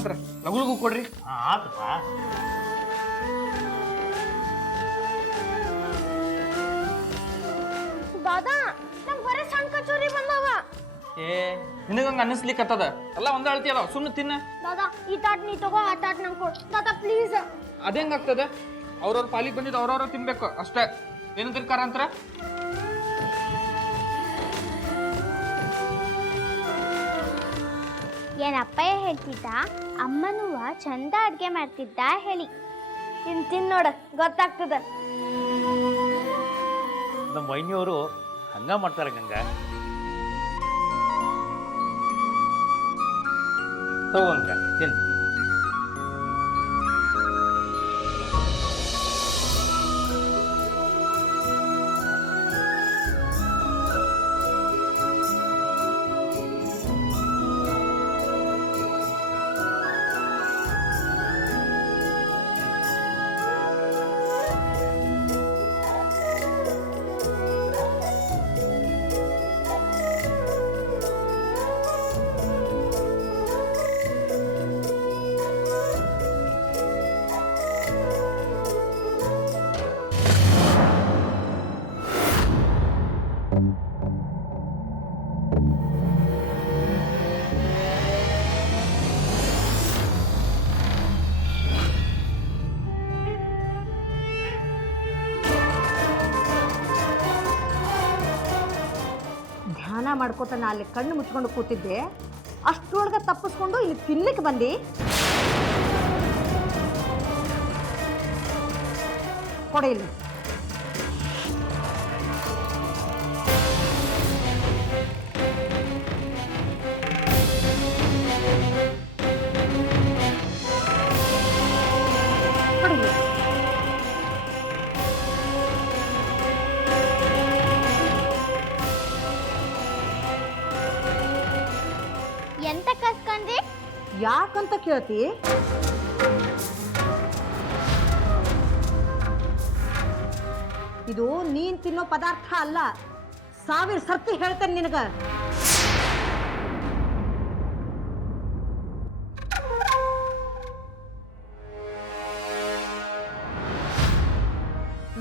ಕೊಡ್ತಾನಂತ್ರ ಲಗು ಲಗು ಕೊಡ್ರಿ. ಆತಪ್ಪ. ದಾದಾ ನಂಗೆ ಬರೀ ಸಣ್ಣ ಕಚೋರಿ ಬಂದವ. ಏ ನಿನಗಂಗ ಅನ್ನಿಸ್ಲಿಕ್ಕತ್ತದ ಎಲ್ಲ ಒಂದ ಅಳ್ತಿ ಅದಾವ, ಸುಮ್ಮನೆ ತಿನ್ನ. ದಾದಾ ಈ ತಾಟ್ ನೀ ತಗೋ, ಆ ತಾಟ್ ನಂಗೆ ಕೊಡು ದಾದಾ ಪ್ಲೀಸ್. ಅದೇಂಗಾಗ್ತದೆ? ಅವ್ರವ್ರ ಪಾಲಿಗೆ ಬಂದಿದ್ದು ಅವ್ರವ್ರ ತಿನ್ಬೇಕು ಅಷ್ಟೇ. ಏನು ತಿನ್ಕಾರ ಅಂತಾರ? ಏನಪ್ಪಯ್ಯ ಹೇಳ್ತಿದ್ದ, ಅಮ್ಮನೂವ ಚಂದ ಅಡ್ಗೆ ಮಾಡ್ತಿದ್ದ ಹೇಳಿ. ತಿನ್ ನೋಡ ಗೊತ್ತಾಗ್ತದ. ನಮ್ಮ ವೈನಿಯವರು ಹಂಗ ಮಾಡ್ತಾರೆ ಗಂಗಾ. ತಗೋಂಗ ತಿನ್. ಧ್ಯಾನ ಮಾಡ್ಕೋತ ನಾ ಅಲ್ಲಿ ಕಣ್ಣು ಮುಚ್ಕೊಂಡು ಕೂತಿದ್ದೆ, ಅಷ್ಟರೊಳಗೆ ತಪ್ಪಿಸ್ಕೊಂಡು ಇಲ್ಲಿ ತಿನ್ಲಿಕ್ಕೆ ಬಂದು. ಕೊಡಿ ಇಲ್ಲಿ. ಕೊಡಿ ಇಲ್ಲಿ. ಎಂತ ಕಸ್ಕೊಂಡ್ರಿ? ಯಾಕಂತ ಕೇಳ್ತಿ? ಇದು ನೀನ್ ತಿನ್ನೋ ಪದಾರ್ಥ ಅಲ್ಲ, 1000 ಸರ್ತಿ ಹೇಳ್ತೇನೆ ನಿನಗ.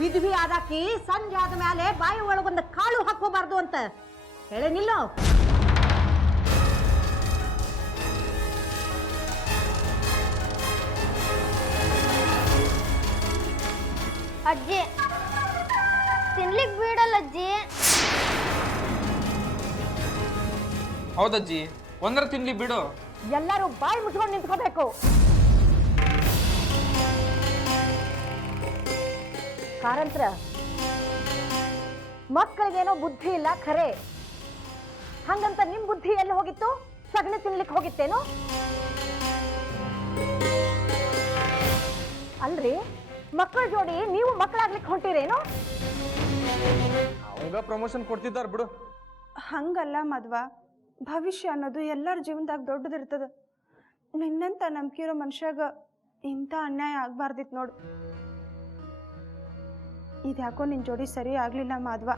ವಿಧವಿ ಆದಾಕಿ ಸಂಜೆ ಆದ ಮೇಲೆ ಬಾಯಿ ಒಳಗೊಂದು ಕಾಳು ಹಾಕೋಬಾರ್ದು ಅಂತ ಹೇಳೇನಿಲ್ಲೋ? ಅಜ್ಜಿ ತಿನ್ಲಿಕ್ ಬಿಡಲ್ಲ ಅಜ್ಜಿ. ಹೌದಜ್ಜಿ, ಒಂದರ ತಿನ್ಲಿ ಬಿಡು. ಎಲ್ಲರೂ ಬಾಯಿ ಮುಚ್ಕೊಂಡು ನಿಂತ್ಕೋಬೇಕು. ಕಾರಂತ್ರ ಮಕ್ಕಳಿಗೇನೋ ಬುದ್ಧಿ ಇಲ್ಲ ಖರೆ, ಹಂಗಂತ ನಿಮ್ ಬುದ್ಧಿ ಎಲ್ಲಿ ಹೋಗಿತ್ತು? ಸಗಣಿ ತಿನ್ಲಿಕ್ಕೆ ಹೋಗಿತ್ತೇನು? ಅಲ್ರಿ, ಮಕ್ಕಳ ಜೋಡಿ ನೀವು ಮಕ್ಕಳಾಗ್ಲಿಕ್ಕೆ ಹೊಂಟಿರೇನು? ಅವಂಗ ಪ್ರಮೋಷನ್ ಕೊಡ್ತಿದ್ದಾರ ಬಿಡು. ಹಂಗಲ್ಲ ಮದ್ವ, ಭವಿಷ್ಯ ಅನ್ನೋದು ಎಲ್ಲರ ಜೀವನದಾಗ ದೊಡ್ಡದಿರ್ತದ. ನಿನ್ನಂತ ನಂಬಿಕೆ ಇರೋ ಮನುಷ್ಯಾಗ ಇಂಥ ಅನ್ಯಾಯ ಆಗ್ಬಾರ್ದಿತ್ತು ನೋಡು. ಇದ್ಯಾಕೋ ನಿನ್ನ ಜೋಡಿ ಸರಿ ಆಗಲಿಲ್ಲ ಮಾಧವ.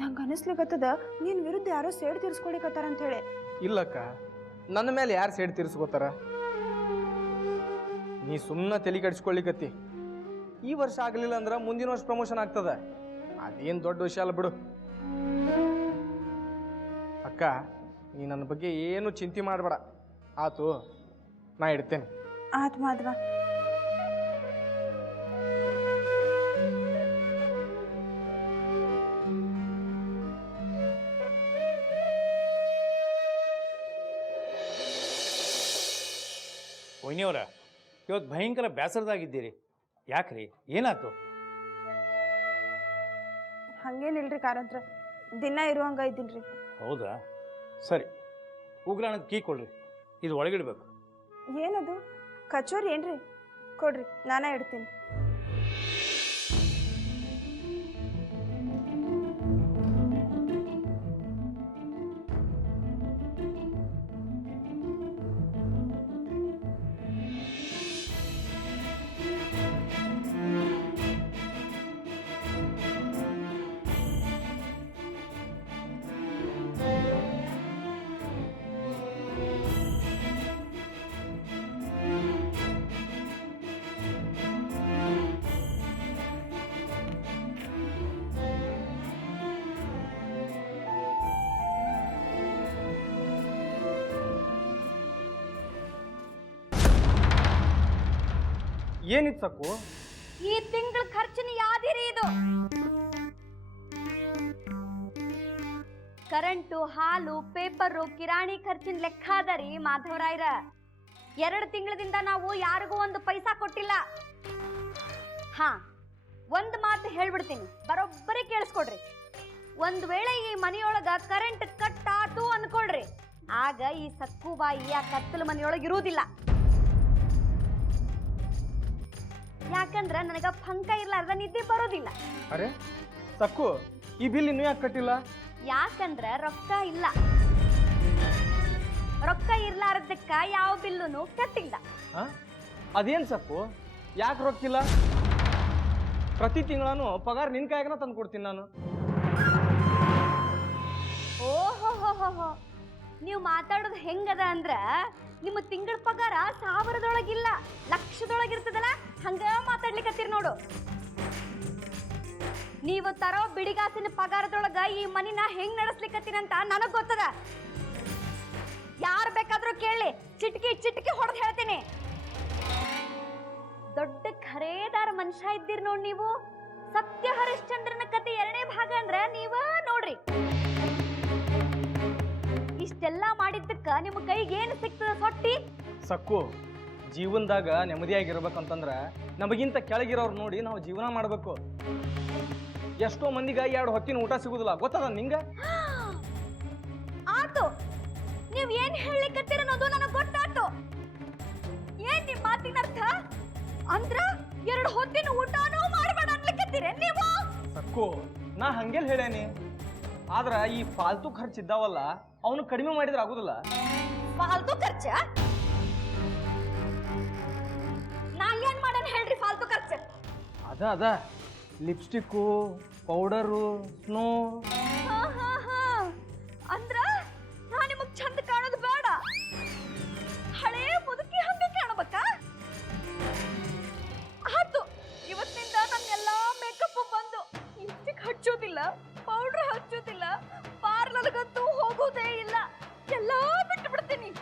ನಂಗೆ ಅನಿಸ್ಲಿಕ್ಕತ್ತದ ನಿನ್ನ ವಿರುದ್ಧ ಯಾರೋ ಸೇಡ್ ತೀರ್ಸ್ಕೊಳಿಕತ್ತಾರ ಅಂತ ಹೇಳಿ. ಇಲ್ಲಕ್ಕ, ನನ್ನ ಮೇಲೆ ಯಾರು ಸೇಡ್ ತೀರಿಸ್ಕೋತಾರ? ನೀ ಸುಮ್ಮನೆ ತಲೆ ಕೆಡಿಸ್ಕೊಳ್ಳಿಕತ್ತಿ. ಈ ವರ್ಷ ಆಗಲಿಲ್ಲ ಅಂದ್ರೆ ಮುಂದಿನ ವರ್ಷ ಪ್ರಮೋಷನ್ ಆಗ್ತದ. ಅದೇನು ದೊಡ್ಡ ವಿಷಯ ಅಲ್ಲ ಬಿಡು. ಅಕ್ಕ, ನೀ ನನ್ನ ಬಗ್ಗೆ ಏನು ಚಿಂತೆ ಮಾಡಬೇಡ. ಆತು, ನಾ ಇಡ್ತೇನೆ. ಆತ್ ಮಾಧವ. ವೈನಿಯವರ, ಇವತ್ತು ಭಯಂಕರ ಬೇಸರದಾಗಿದ್ದೀರಿ. ಯಾಕ್ರಿ, ಏನಾಯ್ತು? ಹಂಗೇನಿಲ್ರಿ ಕಾರಂತ್ರ, ದಿನ ಇರುವಂಗ ಇದ್ದೀನ್ರಿ. ಹೌದಾ? ಸರಿ, ಉಗ್ರಾಣದ ಕೀ ಕೊಡ್ರಿ, ಇದು ಒಳಗಿಡ್ಬೇಕು. ಏನದು ಕಚೋರಿ ಏನ್ರಿ? ಕೊಡ್ರಿ, ನಾನೇ ಇಡ್ತೀನಿ. ಏನಿತ್ತು ಸಕ್ಕು? ಈ ತಿಂಗಳ ಖರ್ಚಿನ ಯಾದಿರಿ ಇದು. ಕರೆಂಟು, ಹಾಲು, ಪೇಪರು, ಕಿರಾಣಿ ಖರ್ಚಿನ ಲೆಕ್ಕ ಅದರಿ ಮಾಧವರಾಯ್ರ. 2 ತಿಂಗಳದಿಂದ ನಾವು ಯಾರಿಗೂ ಒಂದು ಪೈಸಾ ಕೊಟ್ಟಿಲ್ಲ. ಹಾ, ಒಂದು ಮಾತು ಹೇಳ್ಬಿಡ್ತೀನಿ, ಬರೋಬ್ಬರಿ ಕೇಳಿಸ್ಕೊಡ್ರಿ. ಒಂದ್ ವೇಳೆ ಈ ಮನೆಯೊಳಗ ಕರೆಂಟ್ ಕಟ್ ಆತು ಅನ್ಕೊಳ್ರಿ, ಆಗ ಈ ಸಕ್ಕುಬಾಯಿ ಆ ಕತ್ತಲು ಮನೆಯೊಳಗೆ ಇರುವುದಿಲ್ಲ. ಯಾಕಂದ್ರ ನನಗ ಪಂಕ ಇರ್ಲಾರ್ದ ನಿದ್ದೆ ಬರೋದಿಲ್ಲ. ಅರೆ ಸಕ್ಕು, ಈ ಬಿಲ್ ಇನ್ನೂ ಯಾಕೆ ಕಟ್ಟಿಲ್ಲ? ಯಾಕಂದ್ರ ರೊಕ್ಕ ಇಲ್ಲ. ರೊಕ್ಕ ಇರ್ಲಾರ್ದಕ್ಕ ಯಾವ ಬಿಲ್ಲುನು ಕಟ್ಟಿಲ್ಲ. ಅದೇನು ಸಕ್ಕು, ಯಾಕೆ ರೊಕ್ಕಿಲ್ಲ? ಪ್ರತಿ ತಿಂಗಳೂ ಪಗಾರ ನಿನ್ ಕೈಯಾಗನ ತಂದು ಕೊಡ್ತೀನಿ ನಾನು. ಓಹೋ, ನೀವು ಮಾತಾಡೋದು ಹೆಂಗದ ಅಂದ್ರ ನಿಮ್ಮ ತಿಂಗಳ ಪಗಾರ 1000ದೊಳಗಿಲ್ಲ, ಲಕ್ಷದೊಳಗಿರ್ತದಲ್ಲ, ಹಂಗ ಮಾತಾಡ್ಲಿಕ್ಕತ್ತೀರಿ ನೋಡು. ನೀವು ತರೋ ಬಿಡಿಗಾಸಿನ ಪಗಾರದೊಳಗ ಈ ಮನಿನ ಹೆಂಗ್ ನಡೆಸ್ಲಿಕ್ಕತ್ತೀನಂತ ನನಗ್ ಗೊತ್ತದ. ಯಾರು ಬೇಕಾದ್ರೂ ಕೇಳಿ, ಚಿಟ್ಕಿ ಹೊಡೆದು ಹೇಳ್ತೀನಿ. ದೊಡ್ಡ ಖರೇದಾರ ಮನುಷ್ಯ ಇದ್ದೀರಿ ನೋಡ್ ನೀವು. ಸತ್ಯ ಹರಿಶ್ಚಂದ್ರನ ಕತೆ 2ನೇ ಭಾಗ ಅಂದ್ರ ನೀವ ನೋಡ್ರಿ. ಇಷ್ಟೆಲ್ಲಾ ಮಾಡಿದ್ದಕ್ಕ ನಿಮ್ಮ ಕೈಗೆ ಏನು ಸಿಗ್ತದ ಸೊಟ್ಟಿ? ಸಕ್ಕು, ಜೀವನದಾಗ ನೆಮ್ಮದಿಯಾಗಿರ್ಬೇಕಂತಂದ್ರ ನಮಗಿಂತ ಕೆಳಗಿರೋರು ನೋಡಿ ನಾವು ಜೀವನ ಮಾಡ್ಬೇಕು. ಎಷ್ಟೋ ಮಂದಿಗ 2 ಹೊತ್ತಿನ ಊಟ ಸಿಗುದಿಲ್ಲ, ಗೊತ್ತದ ನಿಂಗ? ಆತು, ನೀವ್ ಏನ್ ಹೇಳಿಕತ್ತೀರ ಅನ್ನೋದು ನನಗ್ ಗೊತ್ತಾತು. ಏನ್ ನಿಮ್ ಮಾತಿನ ಅರ್ಥ? ಅಂದ್ರ 2 ಹೊತ್ತಿನ ಊಟನೂ ಮಾಡ್ಬೇಡ ಅನ್ಲಿಕ್ಕತ್ತೀರ ನೀವು? ಸಕ್ಕು, ನಾ ಹಂಗೆಲ್ ಹೇಳೇನಿ. ಆದ್ರ ಈ ಫಾಲ್ತು ಖರ್ಚು ಇದ್ದಾವಲ್ಲ, ಅವನು ಕಡಿಮೆ ಮಾಡಿದ್ರೆ ಆಗುದಿಲ್ಲ. ಫಾಲ್ತು ಖರ್ಚ? ನಾ ಏನ್ ಮಾಡೇನ್ ಹೇಳ್ರಿ ಫಾಲ್ತು ಖರ್ಚು? ಅದ ಲಿಪ್ಸ್ಟಿಕ್ಕು, ಪೌಡರು, ಸ್ನೋ. ಅಂದ್ರ ನಾ ನಿಮಗ್ ಚಂದ ಕಾಣೋದು ಬೇಡ, ಹಳೇ ಮುದುಕಿ ಹಂಗ ಕಾಣಬೇಕಾ? ಆತು, ಇವತ್ತಿನಿಂದ ನನ್ನೆಲ್ಲಾ ಮೇಕಪ್ ಬಂದು. ಲಿಪ್ಸ್ಟಿಕ್ ಹಚ್ಚೋದಿಲ್ಲ, ಪೌಡರ್ ಹಚ್ಚೋದಿಲ್ಲ, ಪಾರ್ಲರ್ಗಂತೂ ಹೋಗೋದೇ ಇಲ್ಲ, ಎಲ್ಲಾ ಬಿಟ್ಟು ಬಿಡ್ತೀನಿ.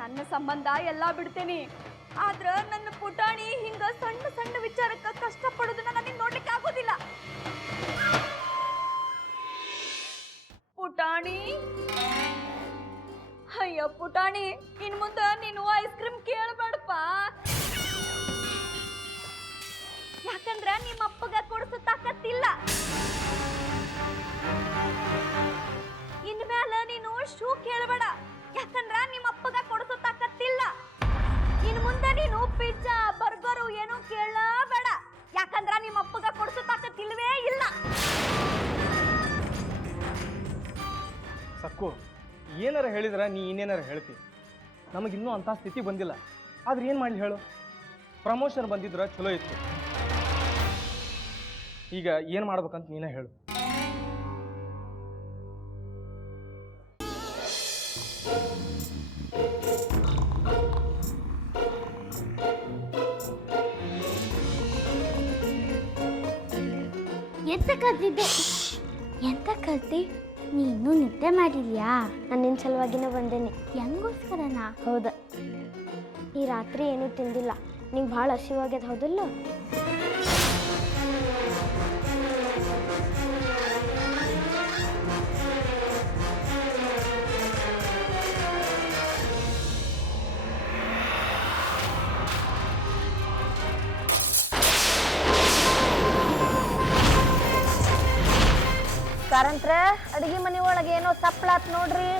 ನನ್ನ ಸಂಬಂಧ ಎಲ್ಲಾ ಬಿಡ್ತೀನಿ. ಆದ್ರ ನನ್ನ ಪುಟಾಣಿ ಹಿಂಗ ಸಣ್ಣ ಸಣ್ಣ ವಿಚಾರಕ್ಕ ಕಷ್ಟ ಪಡೋದನ್ನ ನನಗೆ ನೋಡ್ಲಿಕ್ಕೆ ಆಗೋದಿಲ್ಲ. ಪುಟಾಣಿ, ಅಯ್ಯ ಪುಟಾಣಿ, ಇನ್ ಮುಂದ ನೀನು ಐಸ್ ಕ್ರೀಮ್ ಕೇಳಬೇಡಪ್ಪ. ಯಾಕಂದ್ರ ನಿಮ್ಮ ಅಪ್ಪಗ ಕೊಡಿಸೋ ತಾಕತ್ತಿಲ್ಲ. ಇನ್ಮೇಲ ನೀನು ಶೂ ಕೇಳಬೇಡ, ಯಾಕಂದ್ರ ನಿಮ್ಮ ಅಪ್ಪಗ ಕೊಡಿಸೋ ತಾಕತ್ತಿಲ್ಲ. ಇನ್ ಮುಂದೆ ನೀನು ಪಿಜ್ಜಾ, ಬರ್ಗರು ಏನು ಕೇಳಬೇಡ, ಯಾಕಂದ್ರ ನಿಮ್ಮ ಅಪ್ಪಗ ಕೊಡಿಸೋ ತಾಕತ್ತಿಲ್ವೇ ಇಲ್ಲ. ಸಕ್ಕು, ಏನಾರ ಹೇಳಿದ್ರ ನೀ ಇನ್ನೇನಾರ ಹೇಳ್ತಿ. ನಮಗಿನ್ನೂ ಅಂಥ ಸ್ಥಿತಿ ಬಂದಿಲ್ಲ. ಆದ್ರೆ ಏನು ಮಾಡಲಿ ಹೇಳು? ಪ್ರಮೋಷನ್ ಬಂದಿದ್ರ ಚಲೋ ಇತ್ತು. ಈಗ ಏನು ಮಾಡ್ಬೇಕಂತ ನೀನೇ ಹೇಳು. ಎಂತ ಕಲ್ತಿ? ನೀನು ನಿದ್ದೆ ಮಾಡಿದ್ಯಾ? ನಾನು ನಿನ್ನ ಸಲುವಾಗಿನ ಬಂದೇನೆ. ಹೆಂಗೋಸ್ಕರನಾ? ಹೌದಾ, ಈ ರಾತ್ರಿ ಏನೂ ತಿಂದಿಲ್ಲ. ನಿಂಗೆ ಭಾಳ ಹಸಿವಾಗ್ಯದ, ಹೌದಲ್ಲ? ಕಾರಂತ್ರ, ಅಡಿಗೆ ಮನೆ ಒಳಗೆ ಏನೋ ಸಪ್ಲಾತ್ ನೋಡ್ರಿ.